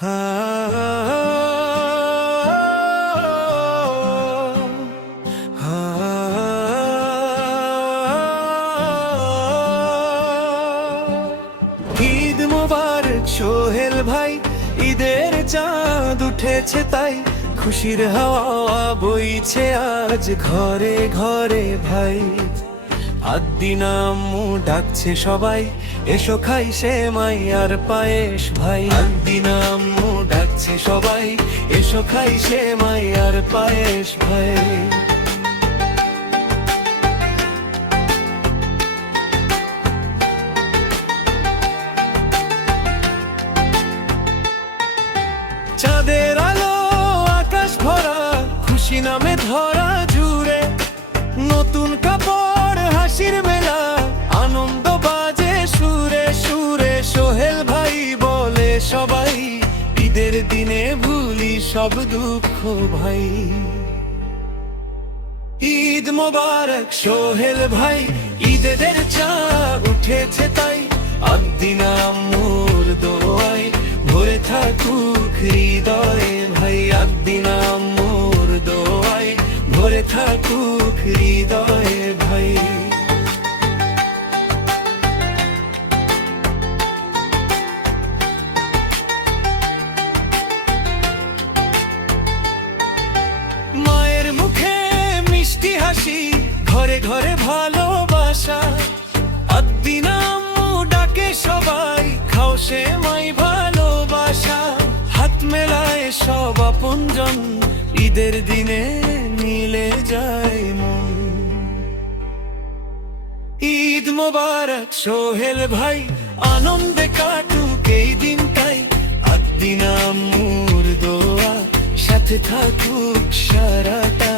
ঈদ মোবারক সোহেল ভাই, ঈদের চাঁদ উঠেছে তাই খুশির হাওয়া বইছে আজ ঘরে ঘরে ভাই। আদ্দিন আম্মু ডাকছে সবাই, এসো খাই সেমাই আর পায়েস ভাই। আদ্দিন আম্মু ডাকছে সবাই, এসো খাই সেমাই আর পায়েস ভাই। চাঁদের আলো আকাশ ভরা, খুশি নামে ধরা জুড়ে, নতুন কাপড় হাসির মেলা, আনন্দ বাজে সুরে সুরে। সোহেল ভাই বলে সবাই, ঈদের দিনে ভুলি সব দুঃখ ভাই। ঈদ মোবারক সোহেল ভাই, ঈদের চাঁদ উঠেছে তাই আদ্দিন আম্মুর দোয়ায় ভরে থাকুক হৃদয়ে ভাই। আদ্দিন আম্মুর দোয়ায় ভরে থাকুক হৃদয়ে ভাই। মায়ের মুখে মিষ্টি হাসি, ঘরে ঘরে ভালোবাসা। আদ্দিন আম্মু ডাকে সবাই, খাও সেমাই ভালোবাসা। হাত মেলায় সব আপনজন, ঈদের দিনে মিলে যায় মন। ঈদ মোবারক সোহেল ভাই, আনন্দে কাটুক এই দিনটাই। আদ্দিন আম্মুর দোয়া সাথে থাকুক সারাটা।